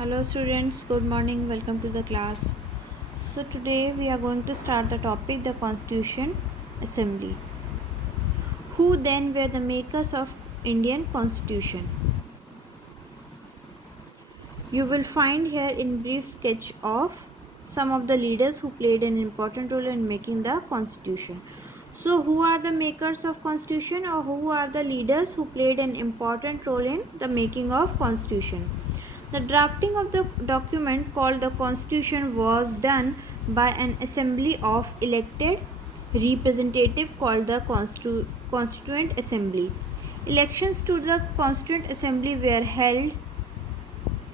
Hello students, good morning, welcome to the class. So today we are going to start the topic the Constitution Assembly. Who then were the makers of Indian Constitution? You will find here in brief sketch of some of the leaders who played an important role in making the Constitution. So who are the makers of Constitution, or who are the leaders who played an important role in the making of Constitution? The drafting of the document called the Constitution was done by an assembly of elected representatives called the Constituent Assembly. Elections to the Constituent Assembly were held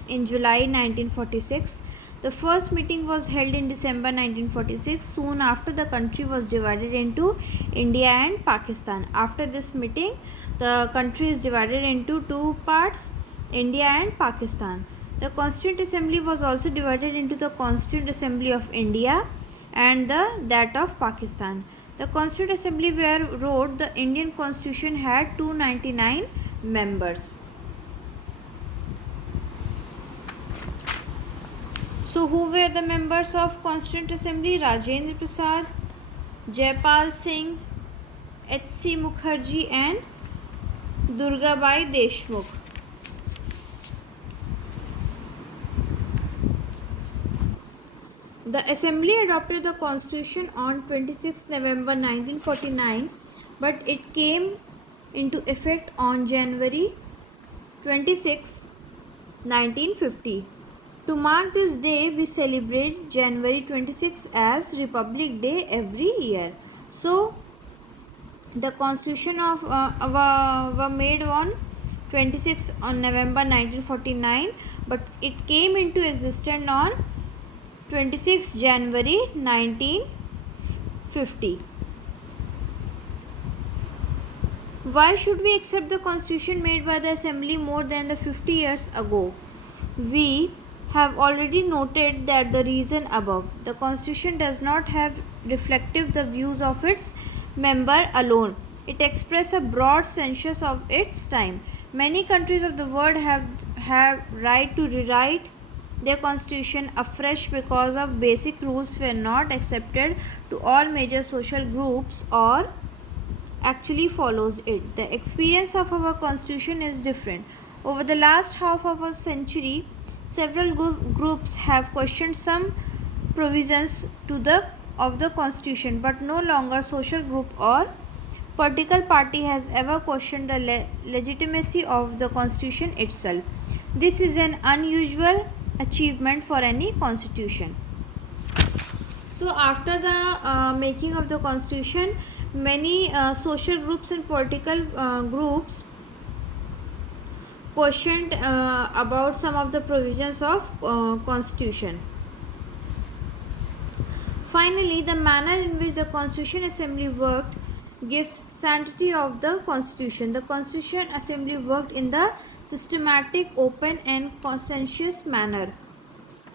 in July 1946. The first meeting was held in December 1946, soon after the country was divided into India and Pakistan. After this meeting, the country is divided into two parts, India and Pakistan. The Constituent Assembly was also divided into the Constituent Assembly of India and that of Pakistan. The Constituent Assembly wrote the Indian Constitution had 299 members. So who were the members of Constituent Assembly? Rajendra Prasad, Jaipal Singh, H.C. Mukherjee and Durgabai Deshmukh. The Assembly adopted the Constitution on 26 November 1949, but it came into effect on January 26, 1950. To mark this day, we celebrate January 26 as Republic Day every year. So, the Constitution were made on 26 on November 1949, but it came into existence on 26 January 1950. Why should we accept the Constitution made by the Assembly more than the 50 years ago? We have already noted that the reason above. The Constitution does not have reflective the views of its member alone. It expresses a broad census of its time. Many countries of the world have right to rewrite their constitution afresh because of basic rules were not accepted to all major social groups or actually follows it. The experience of our constitution is different. Over the last half of a century, several groups have questioned some provisions of the constitution, but no longer social group or political party has ever questioned the legitimacy of the constitution itself. This is an unusual achievement for any constitution. So after the making of the constitution, many social groups and political groups questioned about some of the provisions of constitution. Finally, the manner in which the Constitution Assembly worked gives sanctity of the Constitution. The Constitution Assembly worked in the systematic, open and conscientious manner.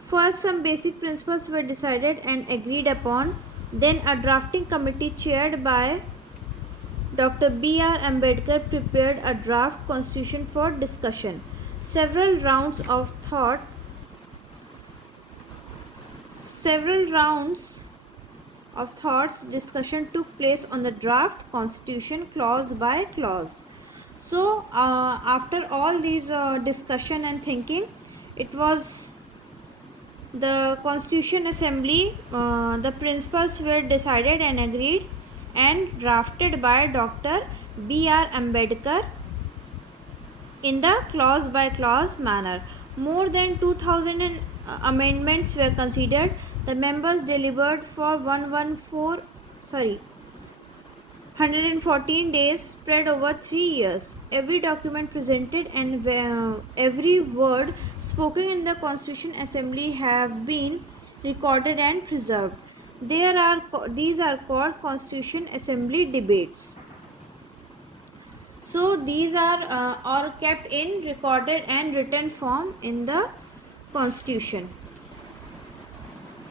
First, some basic principles were decided and agreed upon. Then a drafting committee chaired by Dr. B.R. Ambedkar prepared a draft constitution for discussion. Several rounds of thoughts discussion took place on the draft constitution clause by clause. So after all these discussion and thinking, it was the Constitution Assembly, the principles were decided and agreed and drafted by Dr. B.R. Ambedkar in the clause by clause manner. More than 2000 amendments were considered. The members deliberated for 114 days spread over 3 years. Every document presented and every word spoken in the Constitution Assembly have been recorded and preserved. These are called Constitution Assembly debates. So these are kept in recorded and written form in the Constitution.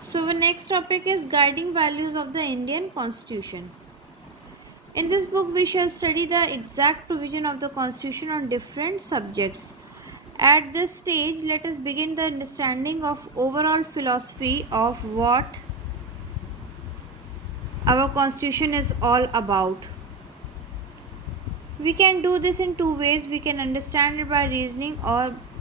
So the next topic is guiding values of the Indian Constitution. In this book, we shall study the exact provision of the Constitution on different subjects. At this stage, let us begin the understanding of overall philosophy of what our constitution is all about. We can do this in two ways. We can understand it by reasoning,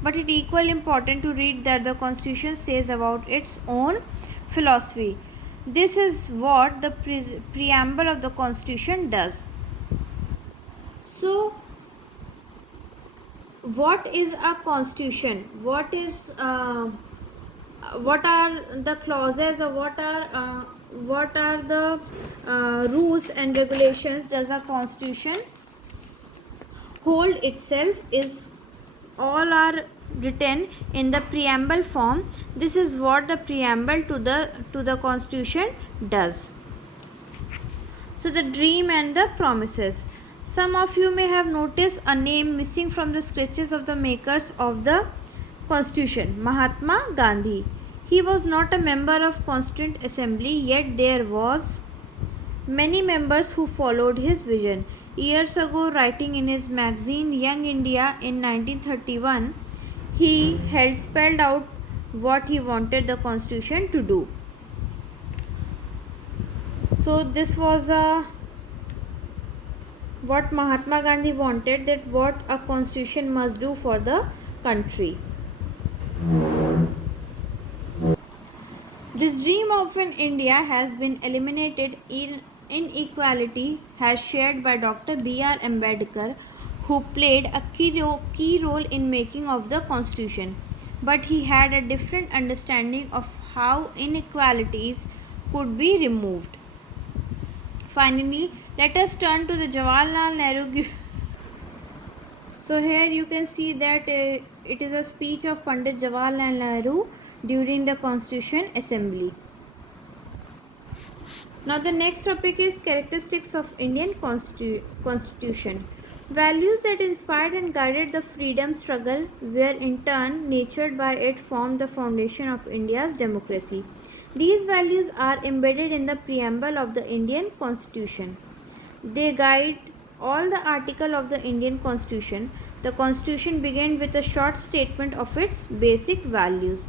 but it equally important to read that the constitution says about its own philosophy. This is what the preamble of the constitution does. So what is a constitution? What are the clauses, or what are the rules and regulations does a constitution hold itself? Is all are written in the preamble form. This is what the preamble to the constitution does. So the dream and the promises. Some of you may have noticed a name missing from the sketches of the makers of the constitution, Mahatma Gandhi. He was not a member of Constituent Assembly, yet there was many members who followed his vision. Years ago, writing in his magazine Young India in 1931, he had spelled out what he wanted the constitution to do. So this was what Mahatma Gandhi wanted, that what a constitution must do for the country. This dream of an India has been eliminated in inequality has shared by Dr. B.R. Ambedkar, who played a key role in making of the constitution. But he had a different understanding of how inequalities could be removed. Finally, let us turn to the Jawaharlal Nehru. So here you can see that it is a speech of Pandit Jawaharlal Nehru during the Constitution Assembly. Now the next topic is characteristics of Indian Constitution. Values that inspired and guided the freedom struggle were in turn nurtured by it formed the foundation of India's democracy. These values are embedded in the preamble of the Indian Constitution. They guide all the articles of the Indian Constitution. The Constitution begins with a short statement of its basic values.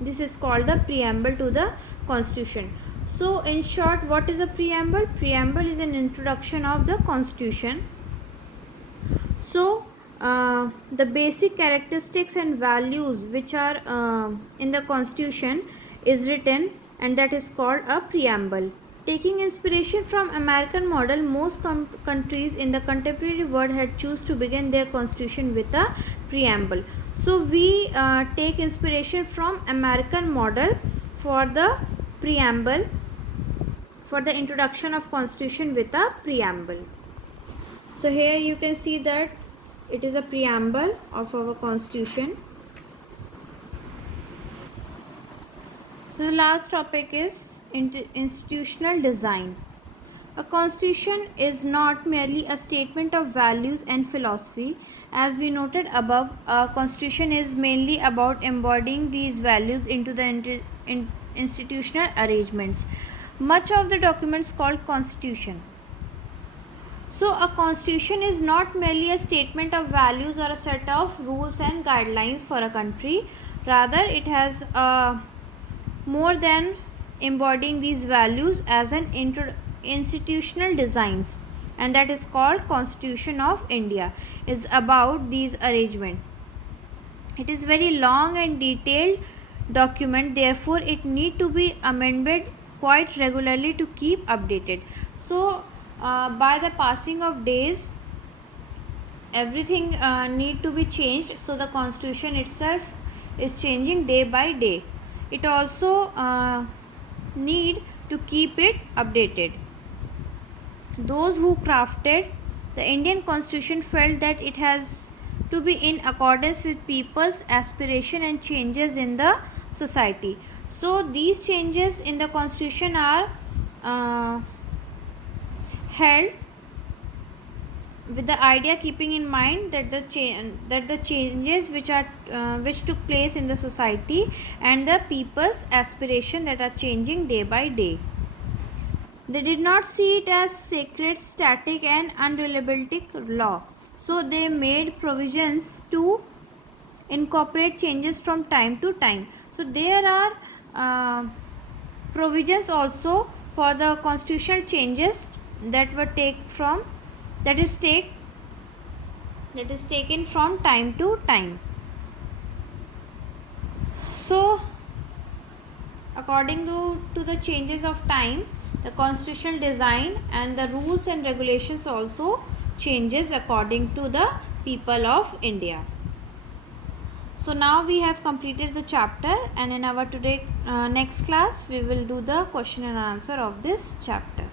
This is called the preamble to the Constitution. So in short, what is a preamble? Preamble is an introduction of the Constitution. So the basic characteristics and values which are in the Constitution is written, and that is called a preamble. Taking inspiration from American model, most countries in the contemporary world had chosen to begin their constitution with a preamble. So we take inspiration from American model for the preamble, for the introduction of constitution with a preamble. So here you can see that it is a preamble of our constitution. So the last topic is institutional design. A constitution is not merely a statement of values and philosophy. As we noted above, a constitution is mainly about embodying these values into the institutional arrangements. Much of the documents called constitution. So a constitution is not merely a statement of values or a set of rules and guidelines for a country. Rather, it has more than embodying these values as an institutional designs, and that is called Constitution of India, is about these arrangement. It is very long and detailed document, therefore it need to be amended quite regularly to keep updated. So by the passing of days, everything need to be changed. So the constitution itself is changing day by day. It also need to keep it updated. Those who crafted the Indian Constitution felt that it has to be in accordance with people's aspiration and changes in the society. So these changes in the Constitution are held with the idea keeping in mind that the changes which took place in the society and the people's aspiration that are changing day by day. They did not see it as sacred, static and unreliability law. So they made provisions to incorporate changes from time to time. So there are provisions also for the constitutional changes that were that is taken from time to time. So according to the changes of time, the constitutional design and the rules and regulations also changes according to the people of India. So now we have completed the chapter, and in our today next class we will do the question and answer of this chapter.